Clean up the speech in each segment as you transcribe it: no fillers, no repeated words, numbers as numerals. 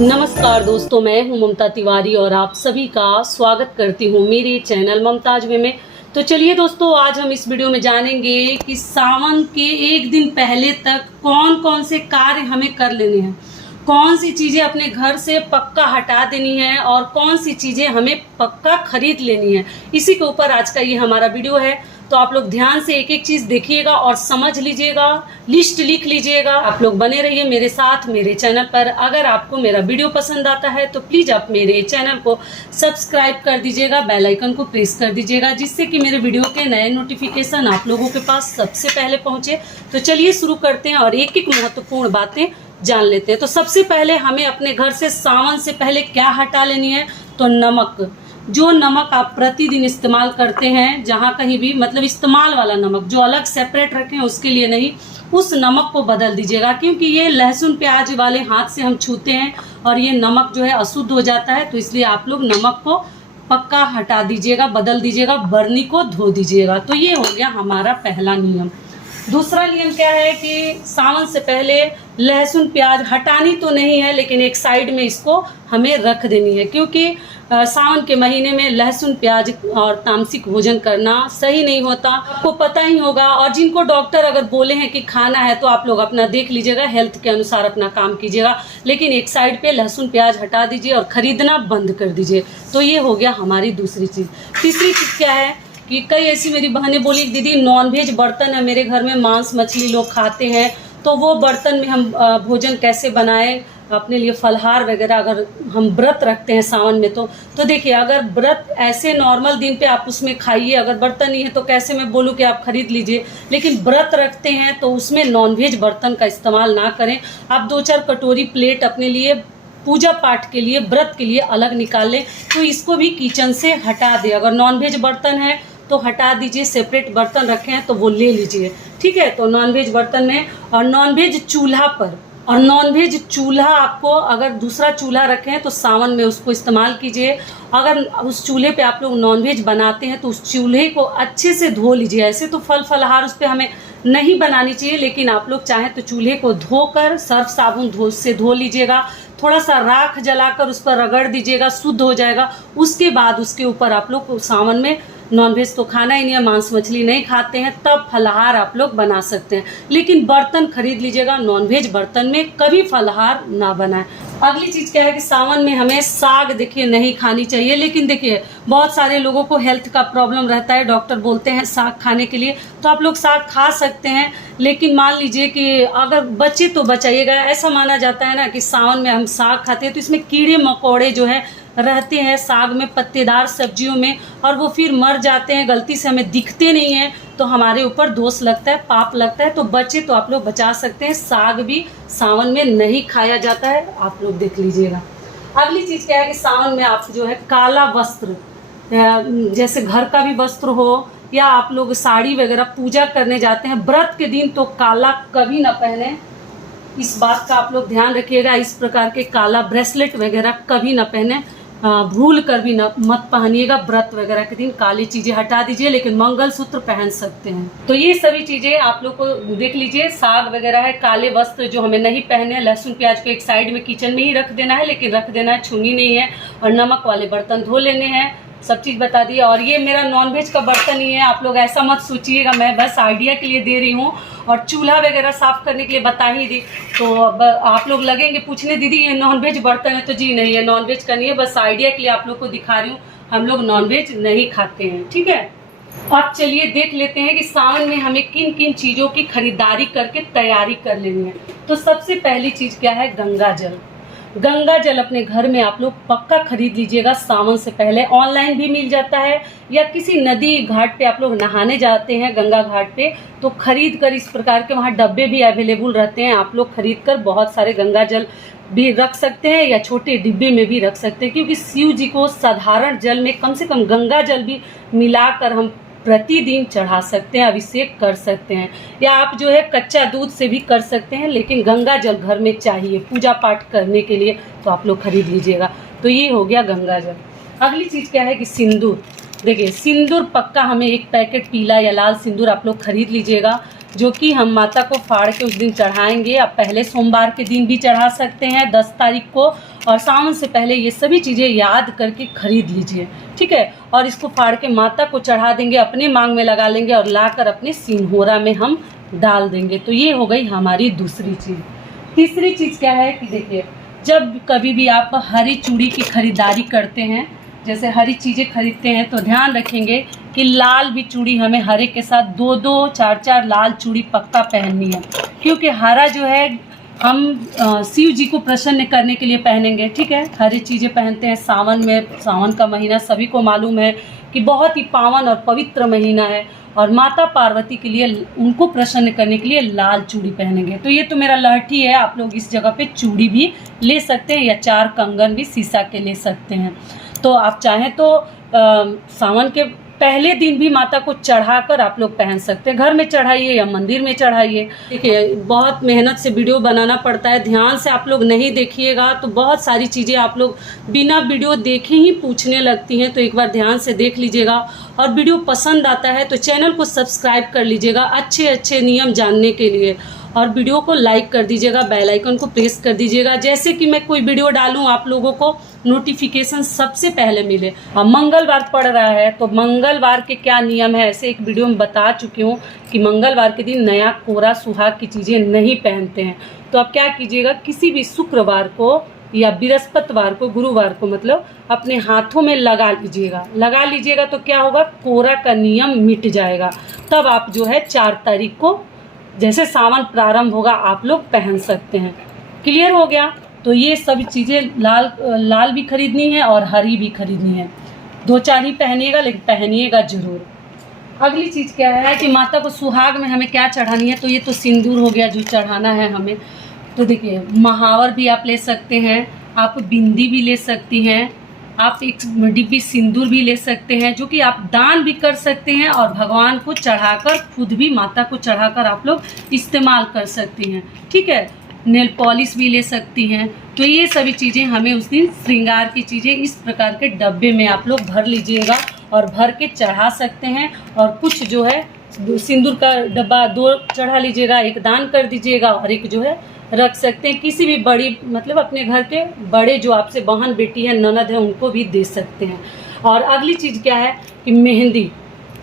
नमस्कार दोस्तों, मैं हूं ममता तिवारी और आप सभी का स्वागत करती हूं मेरे चैनल ममताज में। तो चलिए दोस्तों, आज हम इस वीडियो में जानेंगे कि सावन के एक दिन पहले तक कौन कौन से कार्य हमें कर लेने हैं, कौन सी चीज़ें अपने घर से पक्का हटा देनी है और कौन सी चीज़ें हमें पक्का खरीद लेनी है। इसी के ऊपर आज का ये हमारा वीडियो है। तो आप लोग ध्यान से एक एक चीज़ देखिएगा और समझ लीजिएगा, लिस्ट लिख लीजिएगा। आप लोग बने रहिए मेरे साथ मेरे चैनल पर। अगर आपको मेरा वीडियो पसंद आता है तो प्लीज़ आप मेरे चैनल को सब्सक्राइब कर दीजिएगा, बेल आइकन को प्रेस कर दीजिएगा, जिससे कि मेरे वीडियो के नए नोटिफिकेशन आप लोगों के पास सबसे पहले पहुँचे। तो चलिए शुरू करते हैं और एक एक महत्वपूर्ण बातें जान लेते हैं। तो सबसे पहले हमें अपने घर से सावन से पहले क्या हटा लेनी है, तो नमक। जो नमक आप प्रतिदिन इस्तेमाल करते हैं, जहाँ कहीं भी, मतलब इस्तेमाल वाला नमक जो अलग सेपरेट रखें उसके लिए नहीं, उस नमक को बदल दीजिएगा। क्योंकि ये लहसुन प्याज वाले हाथ से हम छूते हैं और ये नमक जो है अशुद्ध हो जाता है। तो इसलिए आप लोग नमक को पक्का हटा दीजिएगा, बदल दीजिएगा, बर्नी को धो दीजिएगा। तो ये हो गया हमारा पहला नियम। दूसरा नियम क्या है कि सावन से पहले लहसुन प्याज हटानी तो नहीं है, लेकिन एक साइड में इसको हमें रख देनी है। क्योंकि सावन के महीने में लहसुन प्याज और तामसिक भोजन करना सही नहीं होता, आपको पता ही होगा। और जिनको डॉक्टर अगर बोले हैं कि खाना है तो आप लोग अपना देख लीजिएगा, हेल्थ के अनुसार अपना काम कीजिएगा, लेकिन एक साइड पे लहसुन प्याज हटा दीजिए और ख़रीदना बंद कर दीजिए। तो ये हो गया हमारी दूसरी चीज़। तीसरी चीज़ क्या है कि कई ऐसी मेरी बहनें बोली, दीदी नॉनवेज बर्तन है मेरे घर में, मांस मछली लोग खाते हैं, तो वो बर्तन में हम भोजन कैसे बनाएं अपने लिए, फलहार वगैरह अगर हम व्रत रखते हैं सावन में। तो देखिए, अगर व्रत ऐसे नॉर्मल दिन पे आप उसमें खाइए, अगर बर्तन नहीं है तो कैसे मैं बोलूँ कि आप खरीद लीजिए, लेकिन व्रत रखते हैं तो उसमें नॉनवेज बर्तन का इस्तेमाल ना करें। आप 2-4 कटोरी प्लेट अपने लिए पूजा पाठ के लिए, व्रत के लिए अलग निकाल लें। तो इसको भी किचन से हटा दें। अगर नॉनवेज बर्तन है तो हटा दीजिए, सेपरेट बर्तन रखे हैं तो वो ले लीजिए, ठीक है। तो नॉनवेज बर्तन में, और नॉनवेज चूल्हा पर, और नॉनवेज चूल्हा आपको अगर दूसरा चूल्हा रखें तो सावन में उसको इस्तेमाल कीजिए। अगर उस चूल्हे पे आप लोग नॉनवेज बनाते हैं तो उस चूल्हे को अच्छे से धो लीजिए। ऐसे तो फल फलहार उस पर हमें नहीं बनानी चाहिए, लेकिन आप लोग चाहें तो चूल्हे को धोकर सर्फ साबुन से धो लीजिएगा, थोड़ा सा राख जलाकर उस पर रगड़ दीजिएगा, शुद्ध हो जाएगा। उसके बाद उसके ऊपर आप लोग सावन में नॉनवेज तो खाना ही नहीं है, मांस मछली नहीं खाते हैं, तब फलाहार आप लोग बना सकते हैं। लेकिन बर्तन खरीद लीजिएगा, नॉनवेज बर्तन में कभी फलाहार ना बनाएं। अगली चीज़ क्या है कि सावन में हमें साग देखिए नहीं खानी चाहिए। लेकिन देखिए, बहुत सारे लोगों को हेल्थ का प्रॉब्लम रहता है, डॉक्टर बोलते हैं साग खाने के लिए, तो आप लोग साग खा सकते हैं। लेकिन मान लीजिए कि अगर बचे तो बचाइएगा। ऐसा माना जाता है ना कि सावन में हम साग खाते हैं तो इसमें कीड़े मकोड़े जो है रहते हैं साग में, पत्तेदार सब्जियों में, और वो फिर मर जाते हैं, गलती से हमें दिखते नहीं हैं, तो हमारे ऊपर दोष लगता है, पाप लगता है। तो बचे तो आप लोग बचा सकते हैं। साग भी सावन में नहीं खाया जाता है, आप लोग देख लीजिएगा। अगली चीज़ क्या है कि सावन में आप जो है काला वस्त्र, जैसे घर का भी वस्त्र हो या आप लोग साड़ी वगैरह पूजा करने जाते हैं व्रत के दिन, तो काला कभी ना पहने। इस बात का आप लोग ध्यान रखिएगा। इस प्रकार के काला ब्रेसलेट वगैरह कभी ना पहने, भूल कर भी मत पहनिएगा। व्रत वगैरह के दिन काली चीज़ें हटा दीजिए, लेकिन मंगलसूत्र पहन सकते हैं। तो ये सभी चीज़ें आप लोग को देख लीजिए। साग वगैरह है, काले वस्त्र जो हमें नहीं पहने, लहसुन प्याज को एक साइड में किचन में ही रख देना है, लेकिन रख देना है, छूनी नहीं है, और नमक वाले बर्तन धो लेने हैं। सब चीज़ बता दी। और ये मेरा नॉनवेज का बर्तन ही है, आप लोग ऐसा मत सोचिएगा, मैं बस आइडिया के लिए दे रही हूँ। और चूल्हा वगैरह साफ़ करने के लिए बता ही दी, तो आप लोग लगेंगे पूछने, दीदी ये नॉनवेज बर्तन है, तो जी नहीं, ये नॉनवेज का नहीं है, बस आइडिया के लिए आप लोग को दिखा रही हूँ। हम लोग नॉनवेज नहीं खाते हैं, ठीक है। अब चलिए देख लेते हैं कि सावन में हमें किन किन चीज़ों की खरीदारी करके तैयारी कर लेनी है। तो सबसे पहली चीज़ क्या है, गंगा जल। गंगा जल अपने घर में आप लोग पक्का खरीद लीजिएगा सावन से पहले। ऑनलाइन भी मिल जाता है, या किसी नदी घाट पे आप लोग नहाने जाते हैं गंगा घाट पे, तो खरीद कर, इस प्रकार के वहाँ डब्बे भी अवेलेबल रहते हैं, आप लोग खरीद कर बहुत सारे गंगा जल भी रख सकते हैं, या छोटे डिब्बे में भी रख सकते हैं। क्योंकि शिव जी को साधारण जल में कम से कम गंगा जल भी मिलाकर हम प्रतिदिन चढ़ा सकते हैं, अभिषेक कर सकते हैं, या आप जो है कच्चा दूध से भी कर सकते हैं, लेकिन गंगा जल घर में चाहिए पूजा पाठ करने के लिए, तो आप लोग खरीद लीजिएगा। तो ये हो गया गंगा जल। अगली चीज़ क्या है कि सिंदूर। देखिए, सिंदूर पक्का हमें एक पैकेट पीला या लाल सिंदूर आप लोग खरीद लीजिएगा, जो कि हम माता को फाड़ के उस दिन चढ़ाएंगे। आप पहले सोमवार के दिन भी चढ़ा सकते हैं 10 तारीख को, और सावन से पहले ये सभी चीज़ें याद करके खरीद लीजिए, ठीक है। और इसको फाड़ के माता को चढ़ा देंगे, अपने मांग में लगा लेंगे और लाकर अपने सिंहोरा में हम डाल देंगे। तो ये हो गई हमारी दूसरी चीज़। तीसरी चीज़ क्या है कि देखिए, जब कभी भी आप हरी चूड़ी की खरीदारी करते हैं, जैसे हरी चीज़ें खरीदते हैं, तो ध्यान रखेंगे कि लाल भी चूड़ी हमें हरे के साथ 2-2, 4-4 लाल चूड़ी पक्का पहननी है, क्योंकि हरा जो है हम शिव जी को प्रसन्न करने के लिए पहनेंगे, ठीक है। हरी चीज़ें पहनते हैं सावन में। सावन का महीना सभी को मालूम है कि बहुत ही पावन और पवित्र महीना है, और माता पार्वती के लिए, उनको प्रसन्न करने के लिए लाल चूड़ी पहनेंगे। तो ये तो मेरा लहठी है, आप लोग इस जगह पे चूड़ी भी ले सकते हैं या 4 कंगन भी शीशा के ले सकते हैं। तो आप चाहें तो सावन के पहले दिन भी माता को चढ़ाकर आप लोग पहन सकते हैं। घर में चढ़ाइए या मंदिर में चढ़ाइए। देखिए, बहुत मेहनत से वीडियो बनाना पड़ता है, ध्यान से आप लोग नहीं देखिएगा तो बहुत सारी चीज़ें आप लोग बिना वीडियो देखे ही पूछने लगती हैं। तो एक बार ध्यान से देख लीजिएगा, और वीडियो पसंद आता है तो चैनल को सब्सक्राइब कर लीजिएगा अच्छे अच्छे नियम जानने के लिए, और वीडियो को लाइक कर दीजिएगा, बेल आइकन को प्रेस कर दीजिएगा, जैसे कि मैं कोई वीडियो डालूं आप लोगों को नोटिफिकेशन सबसे पहले मिले। अब मंगलवार पड़ रहा है, तो मंगलवार के क्या नियम है, ऐसे एक वीडियो में बता चुकी हूँ कि मंगलवार के दिन नया कोरा सुहाग की चीज़ें नहीं पहनते हैं। तो आप क्या कीजिएगा, किसी भी शुक्रवार को या बृहस्पतिवार को, गुरुवार को मतलब, अपने हाथों में लगा लीजिएगा। तो क्या होगा, कोरा का नियम मिट जाएगा। तब आप जो है 4 तारीख को, जैसे सावन प्रारंभ होगा, आप लोग पहन सकते हैं। क्लियर हो गया। तो ये सभी चीज़ें लाल भी खरीदनी है और हरी भी खरीदनी है। 2-4 ही पहनिएगा, लेकिन पहनिएगा जरूर। अगली चीज़ क्या है कि माता को सुहाग में हमें क्या चढ़ानी है। तो ये तो सिंदूर हो गया जो चढ़ाना है हमें। तो देखिए, महावर भी आप ले सकते हैं, आप बिंदी भी ले सकती हैं, आप एक डिब्बी सिंदूर भी ले सकते हैं, जो कि आप दान भी कर सकते हैं, और भगवान को चढ़ाकर, खुद भी माता को चढ़ाकर आप लोग इस्तेमाल कर सकती हैं, ठीक है। नेल पॉलिश भी ले सकती हैं। तो ये सभी चीज़ें हमें उस दिन श्रृंगार की चीज़ें इस प्रकार के डब्बे में आप लोग भर लीजिएगा और भर के चढ़ा सकते हैं। और कुछ जो है सिंदूर का डब्बा 2 चढ़ा लीजिएगा, एक दान कर दीजिएगा और एक जो है रख सकते हैं। किसी भी बड़ी, मतलब अपने घर के बड़े जो आपसे बहन बेटी है, ननद है, उनको भी दे सकते हैं। और अगली चीज़ क्या है कि मेहंदी।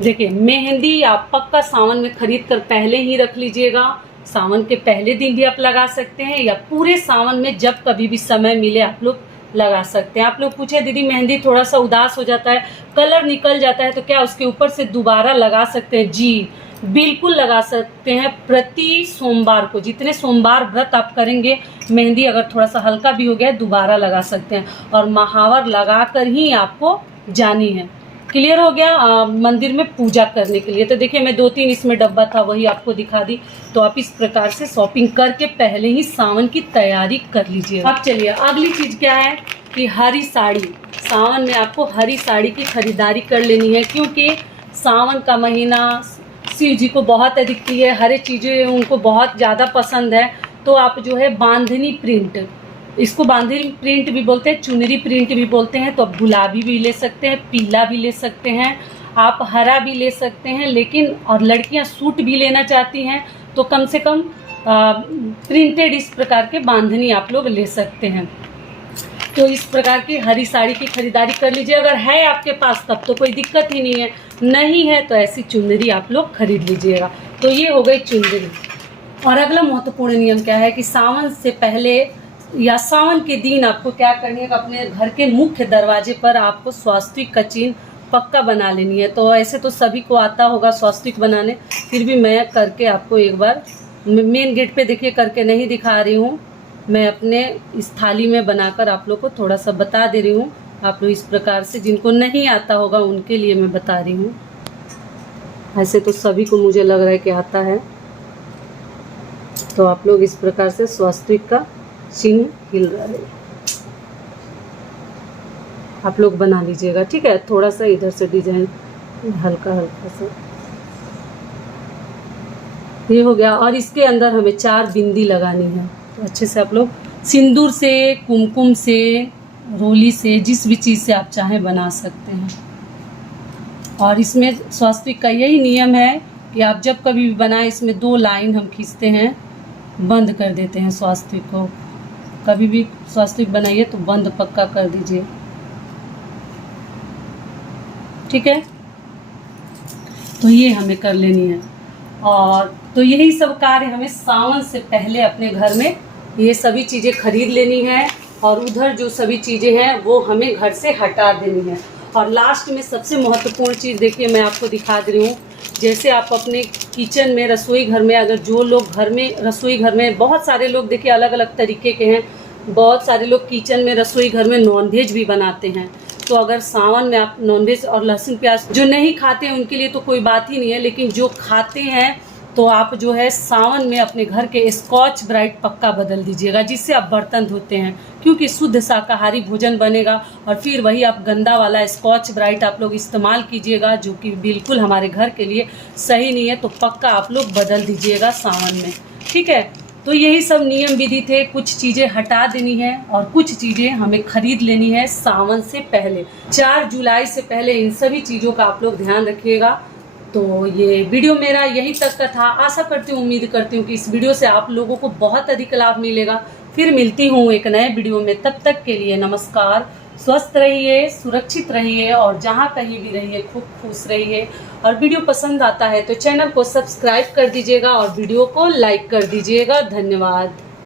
देखिए, मेहंदी आप पक्का सावन में खरीद कर पहले ही रख लीजिएगा। सावन के पहले दिन भी आप लगा सकते हैं, या पूरे सावन में जब कभी भी समय मिले आप लोग लगा सकते हैं। आप लोग पूछे दीदी मेहंदी थोड़ा सा उदास हो जाता है, कलर निकल जाता है, तो क्या उसके ऊपर से दोबारा लगा सकते हैं? जी बिल्कुल लगा सकते हैं। प्रति सोमवार को, जितने सोमवार व्रत आप करेंगे, मेहंदी अगर थोड़ा सा हल्का भी हो गया दोबारा लगा सकते हैं, और महावर लगा कर ही आपको जानी है। क्लियर हो गया। मंदिर में पूजा करने के लिए। तो देखिए, मैं 2-3 इसमें डब्बा था, वही आपको दिखा दी। तो आप इस प्रकार से शॉपिंग करके पहले ही सावन की तैयारी कर लीजिए। अब चलिए, अगली चीज़ क्या है कि हरी साड़ी। सावन में आपको हरी साड़ी की खरीदारी कर लेनी है, क्योंकि सावन का महीना शिव जी को बहुत अधिक प्रिय है, हरे चीज़ें उनको बहुत ज़्यादा पसंद है। तो आप जो है बांधनी प्रिंट, इसको बांधनी प्रिंट भी बोलते हैं, चुनरी प्रिंट भी बोलते हैं। तो आप गुलाबी भी ले सकते हैं, पीला भी ले सकते हैं, आप हरा भी ले सकते हैं। लेकिन और लड़कियां सूट भी लेना चाहती हैं तो कम से कम प्रिंटेड इस प्रकार के बांधनी आप लोग ले सकते हैं। तो इस प्रकार की हरी साड़ी की खरीदारी कर लीजिए। अगर है आपके पास तब तो कोई दिक्कत ही नहीं है, नहीं है तो ऐसी चुनरी आप लोग खरीद लीजिएगा। तो ये हो गई चुनरी। और अगला महत्वपूर्ण नियम क्या है कि सावन से पहले या सावन के दिन आपको क्या करनी है कि अपने घर के मुख्य दरवाजे पर आपको स्वास्तिक का चिन्ह पक्का बना लेनी है। तो ऐसे तो सभी को आता होगा स्वास्तिक बनाने, फिर भी मैं करके आपको एक बार मेन गेट पे देखिए करके नहीं दिखा रही हूँ, मैं अपने इस थाली में बनाकर आप लोग को थोड़ा सा बता दे रही हूँ। आप लोग इस प्रकार से, जिनको नहीं आता होगा उनके लिए मैं बता रही हूँ। ऐसे तो सभी को मुझे लग रहा है कि आता है। तो आप लोग इस प्रकार से स्वास्तिक का चिन्ह हिल रहा है, आप लोग बना लीजिएगा, ठीक है। थोड़ा सा इधर से डिजाइन हल्का हल्का सा ये हो गया। और इसके अंदर हमें 4 बिंदी लगानी है। तो अच्छे से आप लोग सिंदूर से, कुमकुम से, रोली से, जिस भी चीज़ से आप चाहें बना सकते हैं। और इसमें स्वास्तिक का यही नियम है कि आप जब कभी भी बनाएं, इसमें 2 लाइन हम खींचते हैं, बंद कर देते हैं स्वास्तिक को, कभी भी स्वास्तिक बनाइए तो बंद पक्का कर दीजिए, ठीक है। तो ये हमें कर लेनी है। और तो यही सब कार्य हमें सावन से पहले अपने घर में ये सभी चीज़ें खरीद लेनी है, और उधर जो सभी चीज़ें हैं वो हमें घर से हटा देनी है। और लास्ट में सबसे महत्वपूर्ण चीज़ देखिए, मैं आपको दिखा दे रही हूँ। जैसे आप अपने किचन में, रसोई घर में, अगर जो लोग घर में, रसोई घर में बहुत सारे लोग देखिए अलग अलग तरीके के हैं, बहुत सारे लोग किचन में, रसोई घर में नॉनवेज भी बनाते हैं। तो अगर सावन में आप नॉनवेज और लहसुन प्याज जो नहीं खाते हैं उनके लिए तो कोई बात ही नहीं है, लेकिन जो खाते हैं तो आप जो है सावन में अपने घर के स्कॉच ब्राइट पक्का बदल दीजिएगा, जिससे आप बर्तन धोते हैं, क्योंकि शुद्ध शाकाहारी भोजन बनेगा। और फिर वही आप गंदा वाला स्कॉच ब्राइट आप लोग इस्तेमाल कीजिएगा, जो कि बिल्कुल हमारे घर के लिए सही नहीं है। तो पक्का आप लोग बदल दीजिएगा सावन में, ठीक है। तो यही सब नियम विधि थे। कुछ चीज़ें हटा देनी है और कुछ चीज़ें हमें खरीद लेनी है सावन से पहले, 4 जुलाई से पहले। इन सभी चीज़ों का आप लोग ध्यान रखिएगा। तो ये वीडियो मेरा यहीं तक का था। आशा करती हूँ, उम्मीद करती हूँ कि इस वीडियो से आप लोगों को बहुत अधिक लाभ मिलेगा। फिर मिलती हूँ एक नए वीडियो में, तब तक के लिए नमस्कार। स्वस्थ रहिए, सुरक्षित रहिए, और जहाँ कहीं भी रहिए खूब खुश रहिए। और वीडियो पसंद आता है तो चैनल को सब्सक्राइब कर दीजिएगा और वीडियो को लाइक कर दीजिएगा। धन्यवाद।